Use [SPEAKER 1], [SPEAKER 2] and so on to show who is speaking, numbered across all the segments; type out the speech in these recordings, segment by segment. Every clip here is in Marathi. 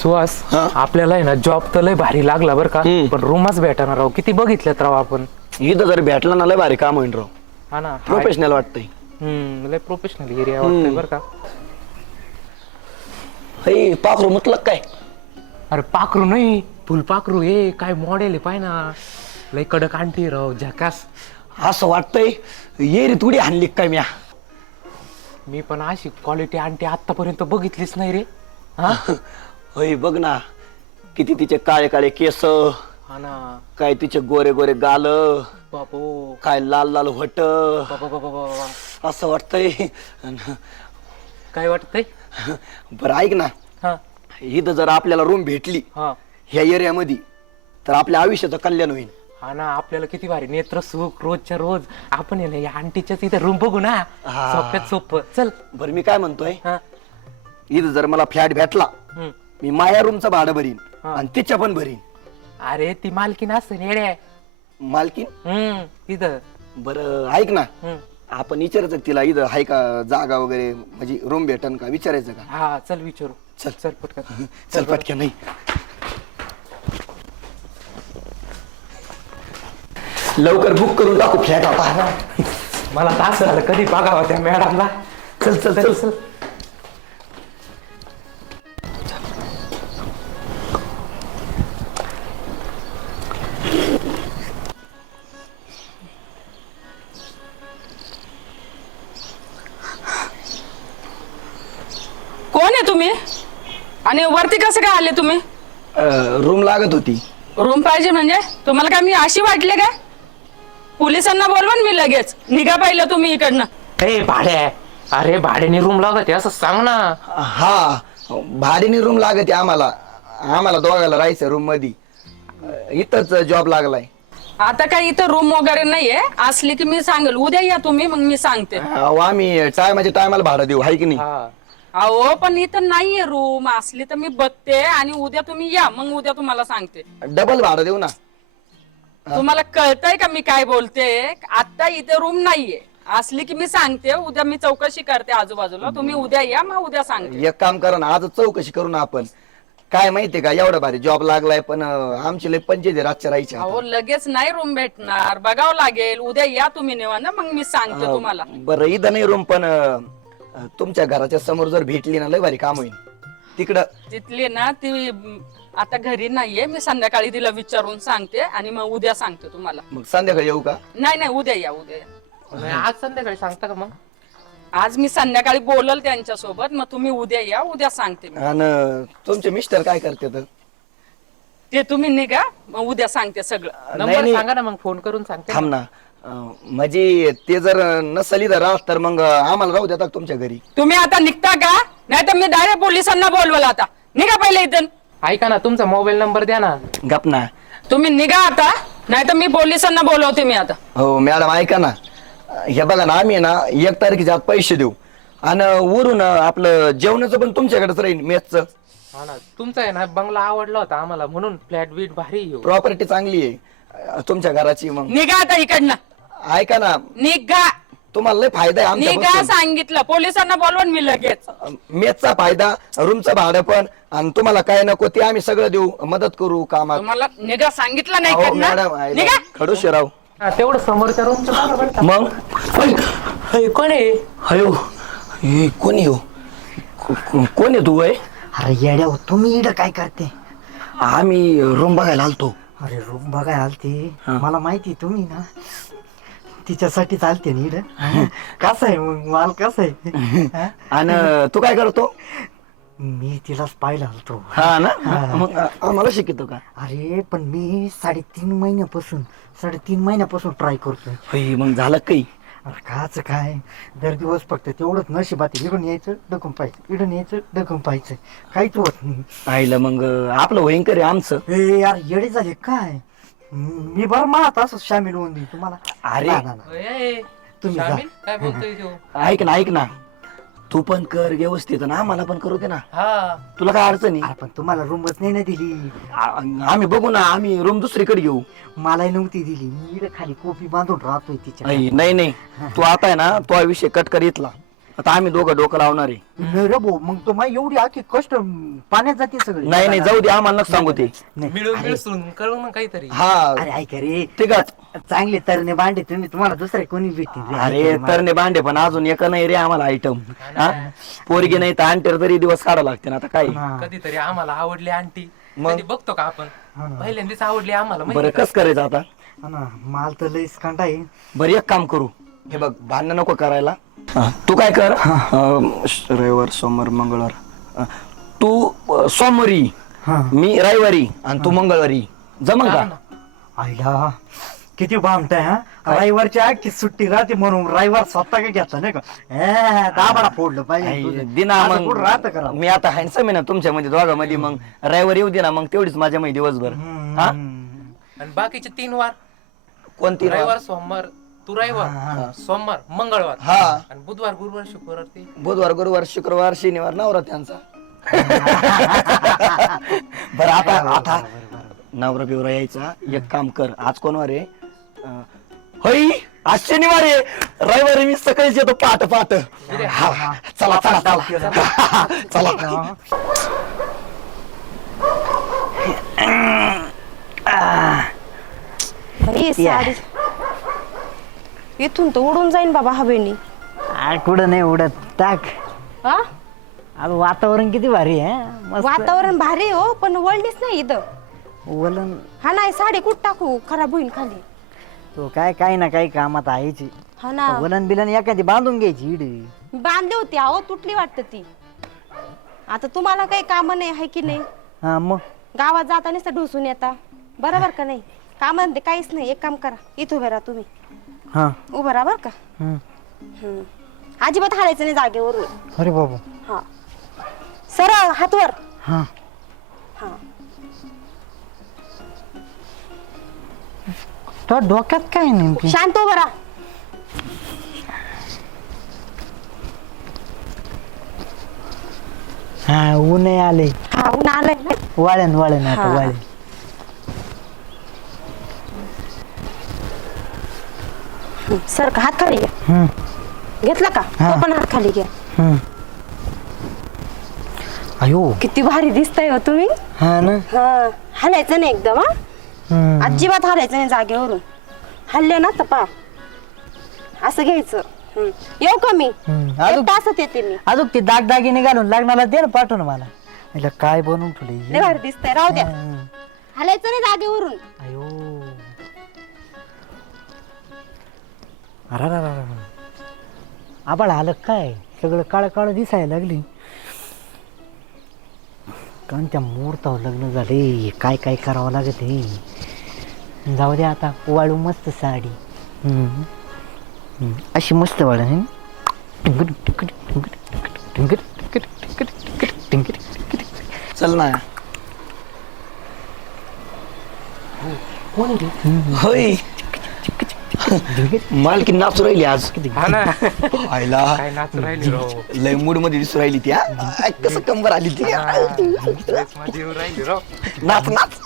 [SPEAKER 1] सुहास आपल्याला आहे ना जॉब तर लय भारी लागला बरं का, पण रूमच भेटणार राव. किती बघितल्यात राव आपण.
[SPEAKER 2] इथं जर भेटला ना लय भारी काम होईल राव.
[SPEAKER 1] हा ना,
[SPEAKER 2] प्रोफेशनल वाटतंय.
[SPEAKER 1] लय प्रोफेशनल एरिया वाटतंय बरं का.
[SPEAKER 2] हे पाखरू मुतलक काय?
[SPEAKER 1] अरे पाखरू नाही, फुलपाखरू. हे काय मॉडेल आहे पाय ना, लय कडक आणती राव, झकास.
[SPEAKER 2] असं वाटतंय ये रे तुडी हाणली काय म्या.
[SPEAKER 1] मी पण अशी क्वालिटी आणते आतापर्यंत बघितलीच नाही रे. हा
[SPEAKER 2] होय बघ ना, किती तिचे काळे काळे केस,
[SPEAKER 1] हा ना.
[SPEAKER 2] काय तिचे गोरे गोरे गाल,
[SPEAKER 1] बापो,
[SPEAKER 2] काय लाल लाल होट.
[SPEAKER 1] बाबा बाबा बाबा.
[SPEAKER 2] असं वाटतंय.
[SPEAKER 1] काय वाटतंय?
[SPEAKER 2] बरं ऐक ना,
[SPEAKER 1] हा
[SPEAKER 2] इथं जर आपल्याला रूम भेटली
[SPEAKER 1] हा
[SPEAKER 2] ह्या एरियामध्ये तर आपल्या आयुष्याचं कल्याण होईल.
[SPEAKER 1] हा ना, आपल्याला किती भारी नेत्र सुख रोजच्या रोज. आपण आहे ना या आंटीच्याच इथे रूम बघू ना,
[SPEAKER 2] हा.
[SPEAKER 1] सोप्यात सोपं. चल.
[SPEAKER 2] बरं मी काय म्हणतोय,
[SPEAKER 1] हा
[SPEAKER 2] इथं जर मला फ्लॅट भेटला
[SPEAKER 1] हम्म.
[SPEAKER 2] मी माया रूमचं भाडं भरीन
[SPEAKER 1] हा.
[SPEAKER 2] आणि तिच्या पण भरीन.
[SPEAKER 1] अरे ती मालकीन असते नेड्या.
[SPEAKER 2] मालकीन
[SPEAKER 1] तिथं.
[SPEAKER 2] बरं ऐक ना, आपण विचारायचं तिला इथं आहे का जागा वगैरे, म्हणजे रूम भेटन का विचारायचं का?
[SPEAKER 1] हा चल विचारू.
[SPEAKER 2] चल
[SPEAKER 1] चल पटकन.
[SPEAKER 2] चल पटक्या. नाही लवकर बुक करून टाकू फ्लॅट आता.
[SPEAKER 1] मला तास झालं कधी बघावं त्या मॅडमला.
[SPEAKER 2] चल चल चल चल.
[SPEAKER 3] कोण आहे तुम्ही आणि वरती कसं काय आले तुम्ही?
[SPEAKER 2] रूम लागत होती.
[SPEAKER 3] रूम पाहिजे म्हणजे तुम्हाला काय मी अशी वाटले काय? पोलिसांना बोलवा मी लगेच. निघा पाहिलं तुम्ही इकडनं.
[SPEAKER 1] ए भाड्या, अरे भाड्याने रूम लागत असं सांग ना.
[SPEAKER 2] हा भाडीने रूम लागत आम्हाला. आम्हाला दोघाला राहायचं रूम मध्ये. इथंच जॉब लागलाय.
[SPEAKER 3] आता काय इथं रूम वगैरे नाहीये. असली की मी सांगेल. उद्या या तुम्ही, मग मी सांगते.
[SPEAKER 2] अहो, आम्ही टायमाच्या टायमाला भाडं देऊ, हाय की नाही?
[SPEAKER 1] हा
[SPEAKER 3] अहो पण इथं नाहीये रूम. असली तर मी बघते आणि उद्या तुम्ही या, मग उद्या तुम्हाला सांगते.
[SPEAKER 2] डबल भाडं देऊ ना.
[SPEAKER 3] तुम्हाला कळतंय का मी काय बोलते? आता इथे रूम नाहीये. असली की मी सांगते. उद्या मी चौकशी करते आजूबाजूला. तुम्ही उद्या या, मग उद्या सांगते.
[SPEAKER 2] एक काम करा ना, आज चौकशी करू ना आपण. काय माहितीये का, एवढा भारी जॉब लागलाय पण आमची लय पंचायती रातच्या राहायच्या.
[SPEAKER 3] अहो लगेच नाही रूम भेटणार. बघावं लागेल. उद्या या तुम्ही निवांत, मग मी सांगते तुम्हाला.
[SPEAKER 2] बरं इथं नाही रूम, पण तुमच्या घराच्या समोर जर भेटली ना लय भारी काम होईल. तिकडं
[SPEAKER 3] तिथली ना ती आता घरी नाहीये. मी संध्याकाळी तिला विचारून सांगते आणि मग उद्या सांगते तुम्हाला.
[SPEAKER 2] मग संध्याकाळी येऊ का?
[SPEAKER 3] नाही नाही, उद्या या, उद्या या.
[SPEAKER 1] आज संध्याकाळी सांगता का मग?
[SPEAKER 3] आज मी संध्याकाळी बोलल त्यांच्यासोबत. मग तुम्ही उद्या या, उद्या सांगते मी.
[SPEAKER 2] आणि तुमचे मिस्टर काय करते तर?
[SPEAKER 3] ते तुम्ही निघा, मग उद्या सांगते सगळं.
[SPEAKER 1] नंबर सांगा ना, मग फोन करून सांगते.
[SPEAKER 2] थांब ना. म्हणजे ते जर नसली तर राहत तर मग आम्हाला राहू देतात तुमच्या घरी.
[SPEAKER 3] तुम्ही आता निघता का? नाही तर मी डायरेक्ट पोलिसांना बोलवल. आता निघा पहिले इथून.
[SPEAKER 1] ऐका ना, तुमचा मोबाईल नंबर द्या ना.
[SPEAKER 2] गप ना.
[SPEAKER 3] तुम्ही निघा आता, नाही तर मी पोलिसांना बोलवते मी आता.
[SPEAKER 2] हो मॅडम ऐका ना, हे बघा ना, आम्ही ना 1 तारखेच्या आत पैसे देऊ आणि वरून आपलं जेवणाचं पण तुमच्याकडेच राहील, मेसचं.
[SPEAKER 1] हा ना, तुमचा आहे ना बंगला आवडला होता आम्हाला, म्हणून फ्लॅट बीट भारी येऊ.
[SPEAKER 2] प्रॉपर्टी चांगली आहे तुमच्या घराची. मग
[SPEAKER 3] निघा आता इकडनं.
[SPEAKER 2] ऐका ना,
[SPEAKER 3] निघा.
[SPEAKER 2] तुम्हाला लय फायदा आहे
[SPEAKER 3] निघा
[SPEAKER 2] आमच्या.
[SPEAKER 3] सांगितलं. पोलिसांना बोलवून मी लगेच.
[SPEAKER 2] मेसचा फायदा, रूमचं भाडं पण, आणि तुम्हाला काय नको ते आम्ही सगळं देऊ, मदत करू कामात.
[SPEAKER 3] तुम्हाला निघा सांगितलं नाही
[SPEAKER 2] अहो,
[SPEAKER 3] इकडनं.
[SPEAKER 2] मॅडम
[SPEAKER 3] निघा.
[SPEAKER 2] खडूशेराव.
[SPEAKER 1] हा, तेवढं समोरच्या रूमचं.
[SPEAKER 2] मग
[SPEAKER 1] कोण आहे?
[SPEAKER 2] हयो हे कोणी हो? कोण आहे तू?
[SPEAKER 4] अरे येड्या, तुम्ही इकडं काय करते?
[SPEAKER 2] आम्ही रूम बघायला आलतो.
[SPEAKER 4] अरे रूम बघाय आलते. मला माहिती तुम्ही ना तिच्यासाठी चालते ना इकडं. कसं आहे मग माल, कसं आहे? हा?
[SPEAKER 2] आणि तू काय करतो?
[SPEAKER 4] मी तिलाच पाहिला आलतो.
[SPEAKER 2] हा ना, मग आम्हाला शिकतो का?
[SPEAKER 4] अरे पण मी 3.5 महिन्यापासून ट्राय करतोय.
[SPEAKER 2] होय, मग झालं काही?
[SPEAKER 4] अरे काच काय, दर दिवस फक्त तेवढंच नशिबात आहे. इकडून यायचं डकून पाहायचं, इकडून यायचं डकून पाहायचं, काहीच होत नाही.
[SPEAKER 2] आईला मग आपलं भयंकर आहे आमचं.
[SPEAKER 4] ए यार येडे झाले काय? मी बरं म्हणत असं सामील होऊन देईन तुम्हाला.
[SPEAKER 2] अरे.
[SPEAKER 4] ना, ना, ना. तुम्ही जा.
[SPEAKER 1] शामिल? काय बोलतोय तो?
[SPEAKER 2] ऐक ना, तू पण कर व्यवस्थित ना, आम्हाला पण करू दे ना.
[SPEAKER 1] हा
[SPEAKER 2] तुला काय अडचण
[SPEAKER 4] अरे पण तुम्हाला रूमच नाही ना दिली.
[SPEAKER 2] आम्ही बघू ना, आम्ही रूम दुसरीकडे घेऊ.
[SPEAKER 4] मलाही नव्हती दिली. मी इकडे खाली कोपी बांधून राहतोय तिच्या.
[SPEAKER 2] नाही, तू आता आहे ना, तो विषय कट कर इथला. आता आम्ही दोघं डोकं लावणार आहे.
[SPEAKER 4] नाही रे भाऊ, मग तो माय एवढी आखी कष्ट पाण्यात जाते सगळी.
[SPEAKER 2] नाही नाही जाऊ दे, आम्हाला नका सांगू ते.
[SPEAKER 4] नाही.
[SPEAKER 1] मिळून मिळसून करू ना काहीतरी.
[SPEAKER 2] हा
[SPEAKER 4] अरे ऐक रे,
[SPEAKER 2] ठीक आहे.
[SPEAKER 4] चांगले तरणे भांडे तुम्ही, तुम्हाला दुसरे कोणी भेटतील रे.
[SPEAKER 2] अरे तरणे भांडे पण अजून एक नाही रे आम्हाला आयटम. हा पोरगी नाही तर आणटर तरी दिवस काढा लागते ना आता काय.
[SPEAKER 4] हा.
[SPEAKER 1] कधीतरी आम्हाला आवडली आंटी,
[SPEAKER 2] मग?
[SPEAKER 1] कधी बघतो का आपण. पहिल्यांदाच आवडली आम्हाला
[SPEAKER 2] बरं
[SPEAKER 1] माहिती का?
[SPEAKER 2] कस करायचं आता.
[SPEAKER 4] हा ना, माल तर लईच कंटा आहे.
[SPEAKER 2] बरं एक काम करू, हे बघ भांडण नको करायला. तू काय कर, रविवार सोमवार मंगळवार, तू सोमवारी
[SPEAKER 4] हा.
[SPEAKER 2] मी रविवारी आणि तू मंगळवारी. जमन का.
[SPEAKER 4] आईला किती भामट आहे हा. रविवारची आखी सुट्टी राहते म्हणून रविवार स्वतः काय घेतला नाही का. दाबाडा फोडलं पाहिजे तुझं.
[SPEAKER 2] दिना
[SPEAKER 4] असं कुठं राहतं का
[SPEAKER 2] मग
[SPEAKER 4] राव?
[SPEAKER 2] मी आता हँडसम आहे ना तुमच्या मध्ये दोघांमध्ये, मग रविवारी येऊ दे ना, मग तेवढीच माझ्या मध्ये दिवसभर. हा
[SPEAKER 1] आणि बाकीचे 3 वार,
[SPEAKER 2] कोणती
[SPEAKER 1] रविवार सोमवार, तू रविवार सोमवार मंगळवार
[SPEAKER 2] हा
[SPEAKER 1] आणि बुधवार गुरुवार शुक्रवार ते
[SPEAKER 2] बुधवार गुरुवार शुक्रवार शनिवार नवरा त्यांचा. बरं आता नवरा बिवरा यायचा. एक काम कर, आज कोण वार आहे. होई आज शनिवार आहे, रविवारी मी सकाळीच येतो पहाट पहाट. हा, चला चला चला चला.
[SPEAKER 5] अरे साडी इथून तर उडून जाईन बाबा हवेनी.
[SPEAKER 4] कुठं नाही उडत, टाक.
[SPEAKER 5] हा
[SPEAKER 4] आज वातावरण किती भारी आहे. मस्त
[SPEAKER 5] वातावरण भारी हो, पण वळणीच नाही इथं.
[SPEAKER 4] वलन.
[SPEAKER 5] हा नाही साडी कुठ टाकू, खराब होईल खाली.
[SPEAKER 4] तो काय काही ना काही कामात आहेची.
[SPEAKER 5] हा ना,
[SPEAKER 4] वलन बिलन एखादी बांधून घ्यायची इड.
[SPEAKER 5] बांधली होती अहो, तुटली वाटत ती. आता तुम्हाला काही काम नाही आहे की नाही.
[SPEAKER 4] हा मग
[SPEAKER 5] गावात जातानीच तर ढोसून येता, बरोबर का नाही. काम ते काहीच नाही. एक काम करा, इथं उभे राहा तुम्ही.
[SPEAKER 4] हा.
[SPEAKER 5] उभं राहा बर का. अजिबात हालायचं नाही जागेवरून.
[SPEAKER 4] अरे बाबा.
[SPEAKER 5] हा सरळ हातवर.
[SPEAKER 4] हा.
[SPEAKER 5] हा
[SPEAKER 4] तो डोक्यात काय नेमकी.
[SPEAKER 5] शांत उभं राहा.
[SPEAKER 4] हा ऊन आले.
[SPEAKER 5] हा ऊन आलंय ना.
[SPEAKER 4] वाळण वाळण आता
[SPEAKER 5] हा.
[SPEAKER 4] वाळण.
[SPEAKER 5] सर का हात खाली घ्या. घेतला का.
[SPEAKER 4] हा.
[SPEAKER 5] तो पण हात खाली घ्या.
[SPEAKER 4] अयो.
[SPEAKER 5] किती भारी दिसताय हो तुम्ही.
[SPEAKER 4] हा ना.
[SPEAKER 5] हा हलायचं नाही एकदम. हा अजिबात हलायचं नाही जागेवरून. हल्ले ना तपा असं घ्यायचं. येऊ का मी. एक तासात येते मी.
[SPEAKER 4] अजून ते दागदागिने घालून लग्नाला दे ना, पाठवून मला. म्हटलं काय बनवून
[SPEAKER 5] लय
[SPEAKER 4] ठेवले.
[SPEAKER 5] भारी दिसतंय, राहू द्या. हलायचं नाही जागेवरून.
[SPEAKER 4] अयो. अरे आबाळ आलं काय, सगळं काळ काळ दिसायला लागली. कारण त्या मुहूर्तावर लग्न झाले, काय काय करावं लागत हे. जाऊ दे आता, वाळू मस्त साडी. अशी मस्त वाळ आहे.
[SPEAKER 2] चल ना. होय मालकी नाचू राहिली आज.
[SPEAKER 1] हा ना,
[SPEAKER 2] आयला
[SPEAKER 1] काय नाचू राहिली राव.
[SPEAKER 2] लय मूड मध्ये दिसू राहिली ती. कसं कंबर आली ती.
[SPEAKER 1] ड्रेस मध्ये येऊन राहिली राव.
[SPEAKER 2] नाच नाच.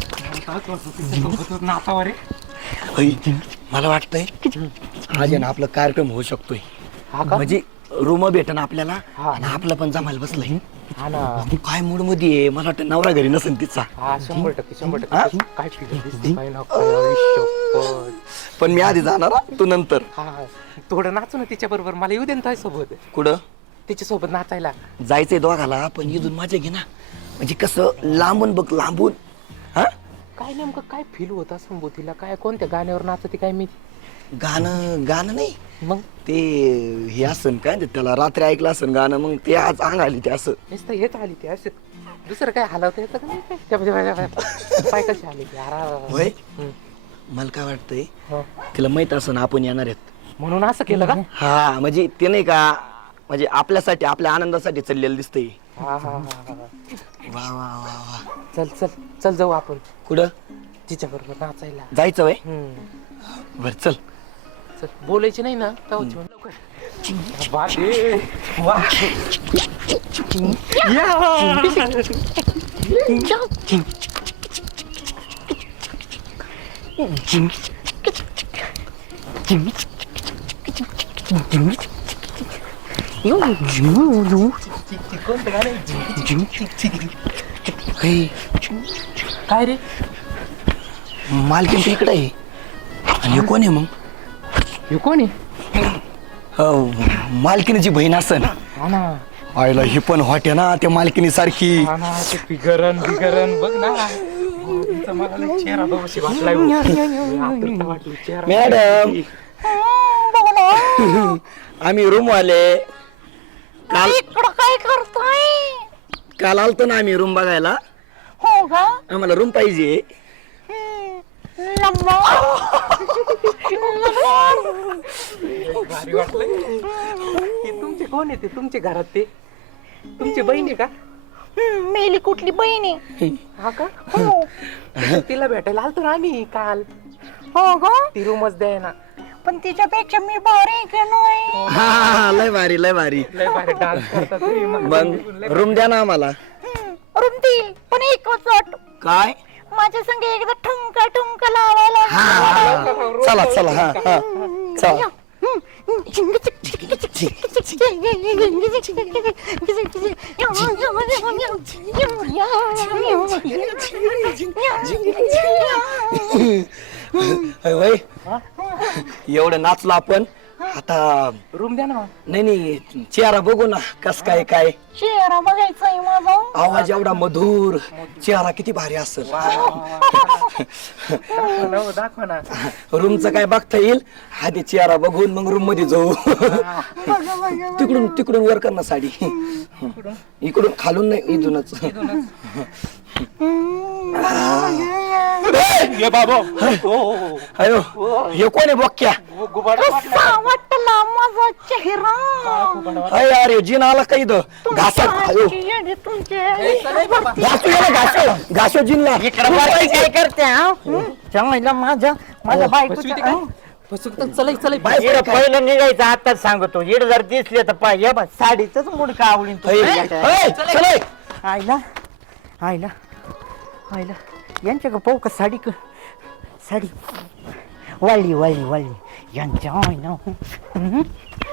[SPEAKER 1] नाचावर रे.
[SPEAKER 2] होय, मला वाटतंय आज आहे ना आपला कार्यक्रम होऊ शकतोय.
[SPEAKER 1] हा का?
[SPEAKER 2] म्हणजे रूम भेटन आपल्याला
[SPEAKER 1] हा.
[SPEAKER 2] आणि आपलं पण जमायला बसलंय.
[SPEAKER 1] हा ना.
[SPEAKER 2] काय मूड मध्ये आहे, मला वाटतं नवरा घरी नसेल तिचा.
[SPEAKER 1] हा 100% 100%.
[SPEAKER 2] हा?
[SPEAKER 1] काय फिगर दिसते काय ना काय आयुष्य.
[SPEAKER 2] पण मी आधी जाणार हा, तू नंतर.
[SPEAKER 1] हा थोडं नाचू ना तिच्या बरोबर. मला येऊ दे ना सोबत.
[SPEAKER 2] कुठं
[SPEAKER 1] तिच्या सोबत नाचायला.
[SPEAKER 2] जायचंय दोघाला, पण इथून मजा घे ना. म्हणजे कसं लांबून बघ, लांबून. हा
[SPEAKER 1] काय नेमकं काय फील होत असं तिला. काय कोणत्या गाण्यावर नाचते काय मी.
[SPEAKER 2] गाणं गाणं नाही,
[SPEAKER 1] मग
[SPEAKER 2] ते हे असन काय म्हणतात त्याला, रात्री ऐकलं असन गाणं, मग ते आज अंग आली ते असं.
[SPEAKER 1] नुसतं हेच आली ती असं. दुसरं काय हलवता येतं का नाही काय? पाय कशी आली ती.
[SPEAKER 2] होय, मला काय वाटतंय
[SPEAKER 1] हो.
[SPEAKER 2] तिला माहित असं आपण येणार आहेत
[SPEAKER 1] म्हणून असं केलं का.
[SPEAKER 2] हा म्हणजे ते नाही का, म्हणजे आपल्यासाठी आपल्या आनंदासाठी चाललेलं दिसतंय.
[SPEAKER 1] हा हा हा हा.
[SPEAKER 2] वा वा वा वा.
[SPEAKER 1] चल चल चल जाऊ आपण
[SPEAKER 2] कुठं
[SPEAKER 1] तिच्या बरोबर नाचायला.
[SPEAKER 2] जायचं वय. बर चल.
[SPEAKER 1] चल बोलायची नाही ना तेव्हाच म्हण लवकर. बापरे. वा. काय रे
[SPEAKER 2] मालकीन तर इकडे आहे आणि हे कोण आहे मग
[SPEAKER 1] हे कोण आहे
[SPEAKER 2] मालकीनीची बहीण असन
[SPEAKER 1] हा ना
[SPEAKER 2] आईला ही पण हॉट आहे ना त्या मालकीनी सारखी
[SPEAKER 1] हा ना ते बिगरण बघ ना तिचा मला लय चेहरा बघशी वाटलाय हो. आतुरता वाटली चेहरा
[SPEAKER 2] मॅडम आम्ही रूम वाले काल
[SPEAKER 5] काय करतोय
[SPEAKER 2] काल आलतो ना आम्ही रूम बघायला
[SPEAKER 5] हो का
[SPEAKER 2] आम्हाला रूम पाहिजे
[SPEAKER 1] भारी वाटलंय ते तुमचे कोण आहे ते तुमचे घरात ते तुमची बहीण आहे का
[SPEAKER 5] मेली कुठली बहिणी
[SPEAKER 1] हा का तिला भेटायला आलतो ना आम्ही काल
[SPEAKER 5] हो का
[SPEAKER 1] ती रूमच द्याय ना
[SPEAKER 5] पण तिच्यापेक्षा मी भारी की नाही
[SPEAKER 2] हा लय भारी लय भारी
[SPEAKER 1] लय भारी डान्स करतात तुम्ही
[SPEAKER 2] मग रूम द्या ना आम्हाला
[SPEAKER 5] रूम देईल पण एकच अट
[SPEAKER 2] काय
[SPEAKER 5] माझ्या संग एकदा ठुमका ठुमका लावायला
[SPEAKER 2] चला चला हा हा चला वय एवढं नाचलो आपण आता
[SPEAKER 1] रूम द्या ना
[SPEAKER 2] नाही नाही चेहरा बघू ना कस काय काय
[SPEAKER 5] चेहरा बघायचाय माझा
[SPEAKER 2] आवाज एवढा मधुर चेहरा किती भारी असेल
[SPEAKER 1] दाखवा ना
[SPEAKER 2] रूमचं काय बघता येईल आधी चेहरा बघून मग रूम मध्ये जाऊ तिकडून तिकडून वर कर ना साडी इकडून खालून नाही इथूनच
[SPEAKER 1] ये बाबा
[SPEAKER 2] अयो हे कोण आहे बॉक्या
[SPEAKER 5] कसा वाटला माझा चेहरा
[SPEAKER 2] अरे अरे जिन आला का इथं घासा अयो घासू ये ना घासो जिनला
[SPEAKER 4] काय करते चांगला माझ्या बायकोचं
[SPEAKER 2] बायकोला काय?
[SPEAKER 4] पहिलं निघायचं आताच सांगतो इड जर दिसले तर पाय बा साडीच मुडका आवडीन
[SPEAKER 2] चल
[SPEAKER 4] आईला आईला आईला यांच्या का पाहू का साडी साडी वाळली यांच्या आईला